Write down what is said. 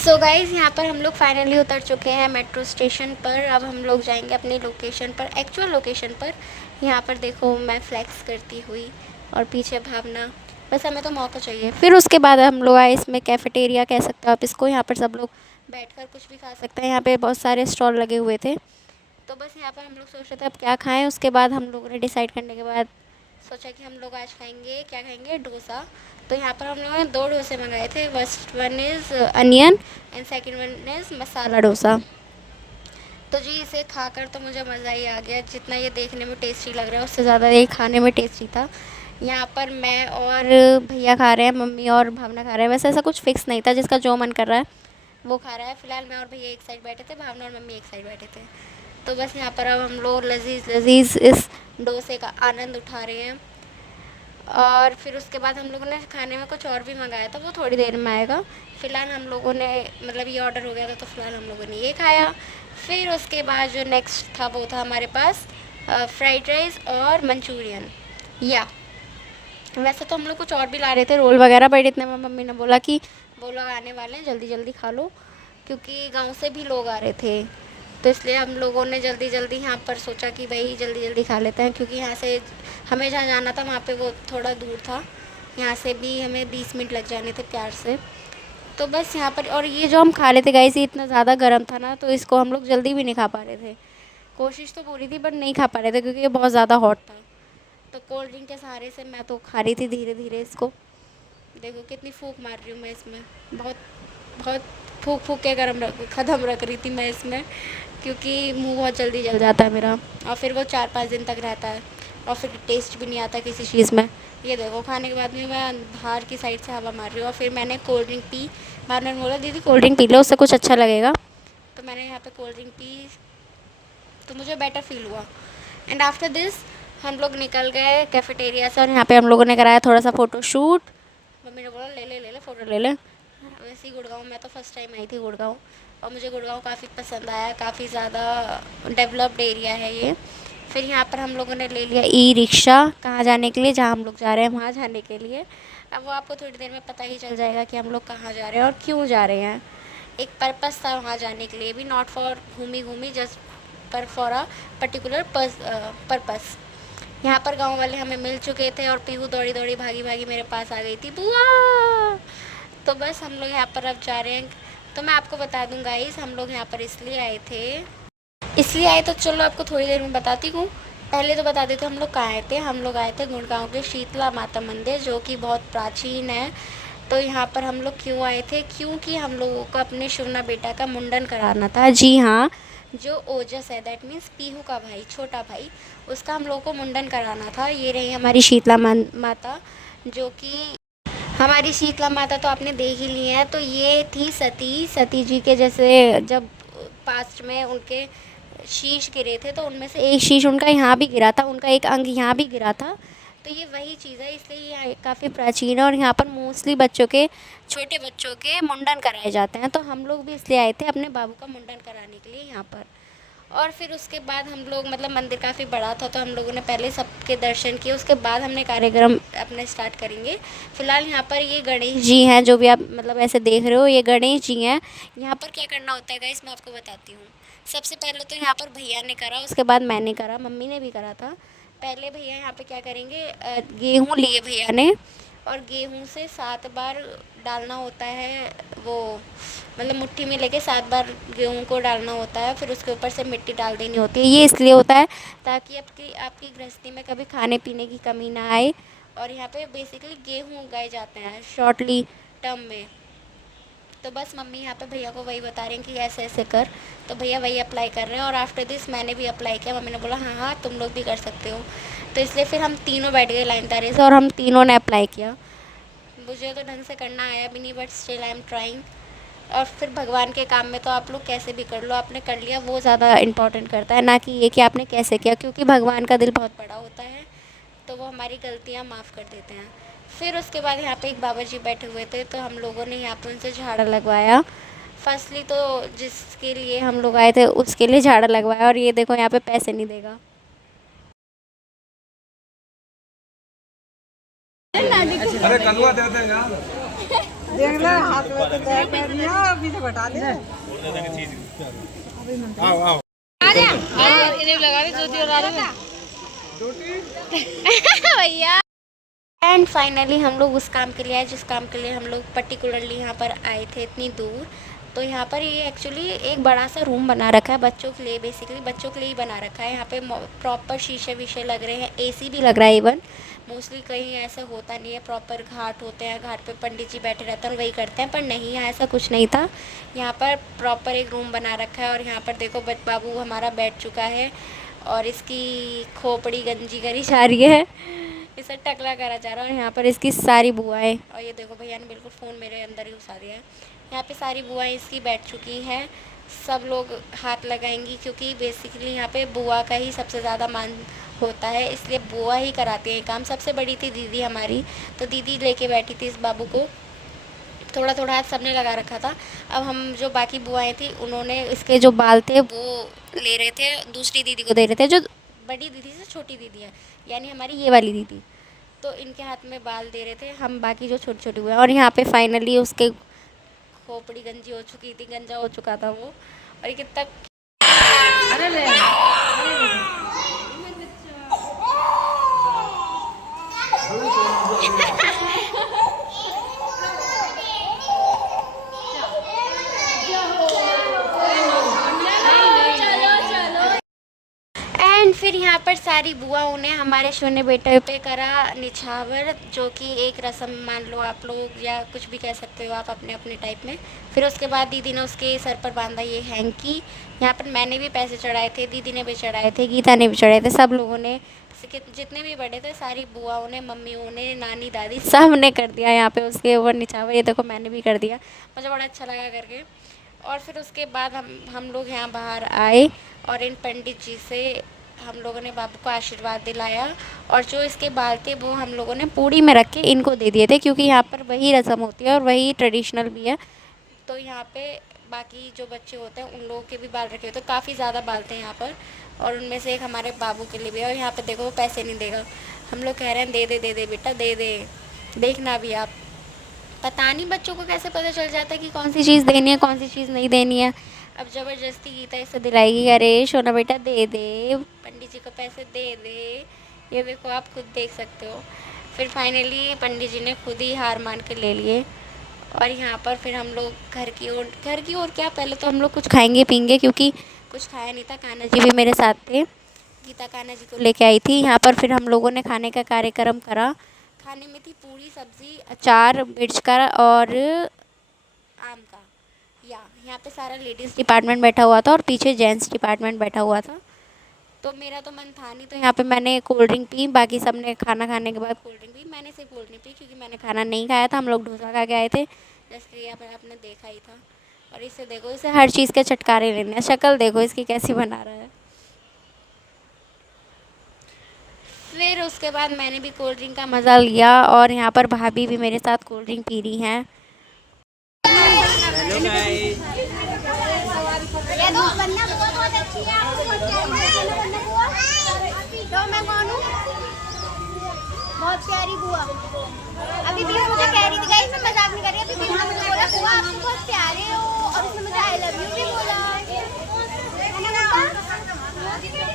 So guys यहाँ पर हम लोग फाइनली उतर चुके हैं मेट्रो स्टेशन पर। अब हम लोग जाएंगे अपनी लोकेशन पर, एक्चुअल लोकेशन पर। यहाँ पर देखो मैं फ्लैक्स करती हुई और पीछे भावना। बस हमें तो मौका चाहिए। फिर उसके बाद हम लोग आए इसमें कैफ़ेटेरिया कह सकते हो आप इसको। यहाँ पर सब लोग बैठकर कुछ भी खा सकते हैं। यहाँ पे बहुत सारे स्टॉल लगे हुए थे। तो बस यहाँ पर हम लोग सोच रहे थे अब क्या खाएँ। उसके बाद हम लोगों ने डिसाइड करने के बाद सोचा कि हम लोग आज खाएंगे, क्या खाएंगे, डोसा। तो यहाँ पर हम लोगों ने 2 डोसे मंगाए थे। First one is onion and second one is masala dosa. तो जी इसे खाकर तो मुझे मज़ा ही आ गया। जितना ये देखने में टेस्टी लग रहा है उससे ज़्यादा ये खाने में टेस्टी था। यहाँ पर मैं और भैया खा रहे हैं, मम्मी और भावना खा रहे हैं। वैसे ऐसा कुछ फ़िक्स नहीं था, जिसका जो मन कर रहा है वो खा रहा है। फ़िलहाल मैं और भैया एक साइड बैठे थे, भावना और मम्मी एक साइड बैठे थे। तो बस यहाँ पर अब हम लोग लज़ीज़ लज़ीज़ इस डोसे का आनंद उठा रहे हैं। और फिर उसके बाद हम लोगों ने खाने में कुछ और भी मंगाया था, वो थोड़ी देर में आएगा। फ़िलहाल हम लोगों ने मतलब ये ऑर्डर हो गया था, तो फ़िलहाल हम लोगों ने ये खाया। फिर उसके बाद जो नेक्स्ट था वो था हमारे पास फ्राइड राइस और मंचूरियन। या वैसे तो हम लोग कुछ और भी ला रहे थे, रोल वगैरह, बट इतने में मम्मी ने बोला कि वो लोग आने वाले हैं, जल्दी जल्दी खा लो, क्योंकि गांव से भी लोग आ रहे थे। तो इसलिए हम लोगों ने जल्दी जल्दी यहाँ पर सोचा कि भाई जल्दी जल्दी खा लेते हैं, क्योंकि यहाँ से हमें जहाँ जाना था वहाँ पे वो थोड़ा दूर था। यहाँ से भी हमें 20 मिनट लग जाने थे प्यार से। तो बस यहाँ पर, और ये जो हम खा रहे थे गाइस ये इतना ज़्यादा गर्म था ना, तो इसको हम लोग जल्दी भी नहीं खा पा रहे थे। कोशिश तो पूरी थी बट नहीं खा पा रहे थे, क्योंकि ये बहुत ज़्यादा हॉट था। तो कोल्ड ड्रिंक के सहारे से मैं तो खा रही थी धीरे धीरे इसको। देखो कितनी फूंक मार रही हूँ मैं इसमें, बहुत बहुत फूंक फूंक के ख़त्म रख रही थी मैं इसमें, क्योंकि मुंह बहुत जल्दी जल जाता है मेरा। और फिर वो 4-5 दिन तक रहता है, और फिर टेस्ट भी नहीं आता किसी चीज़ में। ये देखो खाने के बाद भी मैं बाहर की साइड से हवा मार रही हूँ। और फिर मैंने कोल्ड ड्रिंक पी। बाद में बोला दीदी कोल्ड ड्रिंक पी लो, उससे कुछ अच्छा लगेगा। तो मैंने यहाँ पे कोल्ड ड्रिंक पी, तो मुझे बेटर फील हुआ। एंड आफ्टर दिस हम लोग निकल गए कैफ़ेटेरिया से, और यहाँ पे हम लोगों ने कराया थोड़ा सा फ़ोटो शूट। मम्मी ने बोला ले ले फ़ोटो ले ले। वैसे ही गुड़गांव, मैं तो फर्स्ट टाइम आई थी गुड़गांव, और मुझे गुड़गांव काफ़ी पसंद आया। काफ़ी ज़्यादा डेवलप्ड एरिया है ये। फिर यहाँ पर हम लोगों ने ले लिया ई रिक्शा, कहाँ जाने के लिए, जहाँ हम लोग जा रहे हैं वहाँ जाने के लिए। अब वो आपको थोड़ी देर में पता ही चल जाएगा कि हम लोग कहाँ जा रहे हैं और क्यों जा रहे हैं। एक पर्पस था वहाँ जाने के लिए भी, नॉट फॉर घूमी घूमी, जस्ट पर फॉर अ पर्टिकुलर पर्पस। यहाँ पर गांव वाले हमें मिल चुके थे, और पीहू दौड़ी दौड़ी भागी भागी मेरे पास आ गई थी, बुआ। तो बस हम लोग यहाँ पर अब जा रहे हैं। तो मैं आपको बता दूँ गाइस, हम लोग यहाँ पर इसलिए आए तो चलो आपको थोड़ी देर में बताती हूँ। पहले तो बता देते हम लोग कहाँ आए थे। हम लोग आए थे गुड़गांव के शीतला माता मंदिर, जो कि बहुत प्राचीन है। तो यहाँ पर हम लोग क्यों आए थे, क्योंकि हम लोगों को अपने शिवना बेटा का मुंडन कराना था। जी हाँ, जो ओजस है, दैट मीन्स पीहू का भाई, छोटा भाई, उसका हम लोगों को मुंडन कराना था। ये रही हमारी शीतला माता, जो कि हमारी शीतला माता तो आपने देख ही ली है। तो ये थी सती, सती जी के जैसे जब पास्ट में उनके शीश गिरे थे, तो उनमें से एक शीश उनका यहाँ भी गिरा था, उनका एक अंग यहाँ भी गिरा था। तो ये वही चीज़ है, इसलिए ये काफ़ी प्राचीन है। और यहाँ पर मोस्टली छोटे बच्चों के मुंडन कराए जाते हैं। तो हम लोग भी इसलिए आए थे अपने बाबू का मुंडन कराने के लिए यहाँ पर। और फिर उसके बाद हम लोग, मतलब मंदिर काफ़ी बड़ा था, तो हम लोगों ने पहले सबके दर्शन किए, उसके बाद हमने कार्यक्रम अपने स्टार्ट करेंगे। फ़िलहाल यहाँ पर ये गणेश जी हैं, जो भी आप मतलब ऐसे देख रहे हो, ये गणेश जी हैं। यहाँ पर क्या करना होता है गाइस, मैं आपको बताती हूँ। सबसे पहले तो यहाँ पर भैया ने करा, उसके बाद मैंने करा, मम्मी ने भी करा था। पहले भैया यहाँ पे क्या करेंगे, गेहूँ लिए भैया ने, और गेहूँ से 7 बार डालना होता है वो, मतलब मुट्ठी में लेके 7 बार गेहूँ को डालना होता है। फिर उसके ऊपर से मिट्टी डाल देनी होती है। ये इसलिए होता है ताकि आपकी गृहस्थी में कभी खाने पीने की कमी ना आए। और यहाँ पे बेसिकली गेहूँ उगाए जाते हैं शॉर्टली टर्म में। तो बस मम्मी यहाँ पे भैया को वही बता रही हैं कि ऐसे ऐसे कर। तो भैया वही अप्लाई कर रहे हैं, और आफ्टर दिस मैंने भी अप्लाई किया। मम्मी ने बोला हाँ हाँ तुम लोग भी कर सकते हो। तो इसलिए फिर हम तीनों बैठ गए लाइनदारी से, और हम तीनों ने अप्लाई किया। मुझे तो ढंग से करना आया भी नहीं, but still I am trying. और फिर भगवान के काम में तो आप लोग कैसे भी कर लो, आपने कर लिया वो ज़्यादा इम्पोर्टेंट करता है, ना कि ये कि आपने कैसे किया, क्योंकि भगवान का दिल बहुत बड़ा होता है, तो वो हमारी गलतियाँ माफ़ कर देते हैं। फिर उसके बाद यहाँ पे एक बाबा जी बैठे हुए थे, तो हम लोगों ने यहाँ पे उनसे झाड़ा लगवाया। फर्स्टली तो जिसके लिए हम लोग आए थे उसके लिए झाड़ा लगवाया, और ये देखो यहाँ पे पैसे नहीं देगा। अरे कलवा देते हैं यार। देख ले हाथ में तो बैग कर दिया अभी से बता दे आओ आओ इन्हें लगा दी ज्योति और आलू भैया। एंड फाइनली हम लोग उस काम के लिए आए जिस काम के लिए हम लोग पर्टिकुलरली यहाँ पर आए थे इतनी दूर। तो यहाँ पर ये एक्चुअली एक बड़ा सा रूम बना रखा है बच्चों के लिए, बेसिकली बच्चों के लिए ही बना रखा है। यहाँ पे प्रॉपर शीशे वीशे लग रहे हैं, एसी भी लग रहा है इवन। मोस्टली कहीं ऐसा होता नहीं है, प्रॉपर घाट होते हैं, घाट पे पंडित जी बैठे रहते हैं और वही करते हैं, पर नहीं यहाँ ऐसा कुछ नहीं था। यहाँ पर प्रॉपर एक रूम बना रखा है और यहाँ पर देखो बाबू हमारा बैठ चुका है और इसकी खोपड़ी गंजी करी जा रही है, इसे टकला करा जा रहा है। और यहाँ पर इसकी सारी बुआएं, और ये देखो भैया ने बिल्कुल फ़ोन मेरे अंदर ही घुसा दिया है। यहाँ पे सारी बुआएं इसकी बैठ चुकी हैं, सब लोग हाथ लगाएंगी क्योंकि बेसिकली यहाँ पे बुआ का ही सबसे ज़्यादा मान होता है, इसलिए बुआ ही कराती है काम। सबसे बड़ी थी दीदी हमारी, तो दीदी लेके बैठी थी इस बाबू को, थोड़ा थोड़ा हाथ सबने लगा रखा था। अब हम जो बाकी बुआएं थी उन्होंने इसके जो बाल थे वो ले रहे थे, दूसरी दीदी को दे रहे थे जो बड़ी दीदी से छोटी दीदी है, यानी हमारी ये वाली दीदी। तो इनके हाथ में बाल दे रहे थे हम बाकी जो छोटी छोटी हुए। और यहाँ पे फाइनली उसके खोपड़ी गंजी हो चुकी थी, गंजा हो चुका था वो। और ये कितना एंड फिर यहाँ पर सारी बुआओं ने हमारे सोने बेटे पे करा निछावर, जो कि एक रस्म मान लो आप लोग, या कुछ भी कह सकते हो आप अपने अपने टाइप में। फिर उसके बाद दीदी ने उसके सर पर बांधा ये हैंकी। यहाँ पर मैंने भी पैसे चढ़ाए थे, दीदी ने भी चढ़ाए थे, गीता ने भी चढ़ाए थे, सब लोगों ने, जितने भी बड़े थे सारी बुआओं ने, मम्मियों ने, नानी दादी सब ने कर दिया यहाँ पे उसके ऊपर निछावर। ये देखो मैंने भी कर दिया, मुझे बड़ा अच्छा लगा करके। और फिर उसके बाद हम लोग यहाँ बाहर आए और इन पंडित जी से हम लोगों ने बाबू को आशीर्वाद दिलाया। और जो इसके बाल थे वो हम लोगों ने पूड़ी में रख के इनको दे दिए थे, क्योंकि यहाँ पर वही रस्म होती है और वही ट्रेडिशनल भी है। तो यहाँ पे बाकी जो बच्चे होते हैं उन लोगों के भी बाल रखे होते हैं, काफ़ी ज़्यादा बाल थे यहाँ पर, और उनमें से एक हमारे बाबू के लिए भी है। और यहाँ पर देखो वो पैसे नहीं देगा, हम लोग कह रहे हैं दे दे बेटा दे दे, देखना भी आप। पता नहीं बच्चों को कैसे पता चल जाता है कि कौन सी चीज़ देनी है कौन सी चीज़ नहीं देनी है। अब ज़बरदस्ती गीता इसे दिलाएगी, अरे सोना बेटा दे दे, पंडित जी को पैसे दे दे, ये देखो आप खुद देख सकते हो। फिर फाइनली पंडित जी ने खुद ही हार मान के ले लिए। और यहाँ पर फिर हम लोग घर की ओर क्या, पहले तो हम लोग कुछ खाएंगे पीएंगे, क्योंकि कुछ खाया नहीं था। कान्हा जी भी मेरे साथ थे, गीता कान्हा जी को लेके आई थी। यहाँ पर फिर हम लोगों ने खाने का कार्यक्रम करा। खाने में थी पूरी सब्ज़ी, अचार मिर्च का और आम का। यहाँ पे सारा लेडीज़ डिपार्टमेंट बैठा हुआ था और पीछे जेंट्स डिपार्टमेंट बैठा हुआ था। तो मेरा तो मन था नहीं, तो यहाँ पे मैंने कोल्ड ड्रिंक पी, बाकी सब ने खाना खाने के बाद कोल्ड ड्रिंक पी, मैंने सिर्फ कोल्ड ड्रिंक पी क्योंकि मैंने खाना नहीं खाया था। हम लोग डोसा खा के आए थे, जैसे कि आपने देखा ही था। और इसे देखो, इसे हर चीज़ के छटकारे लेने हैं, शक्ल देखो इसकी कैसी बना रहा है। फिर उसके बाद मैंने भी कोल्ड ड्रिंक का मज़ा लिया और यहाँ पर भाभी भी मेरे साथ कोल्ड ड्रिंक पी रही हैं। बहुत प्यारी बुआ, अभी भी मुझे कह रही थी गाइस, मैं मजाक नहीं कर रही, अभी भी मुझे बोला बुआ आप बहुत प्यारे हो, और उसने मुझे आई लव यू भी बोला है ना।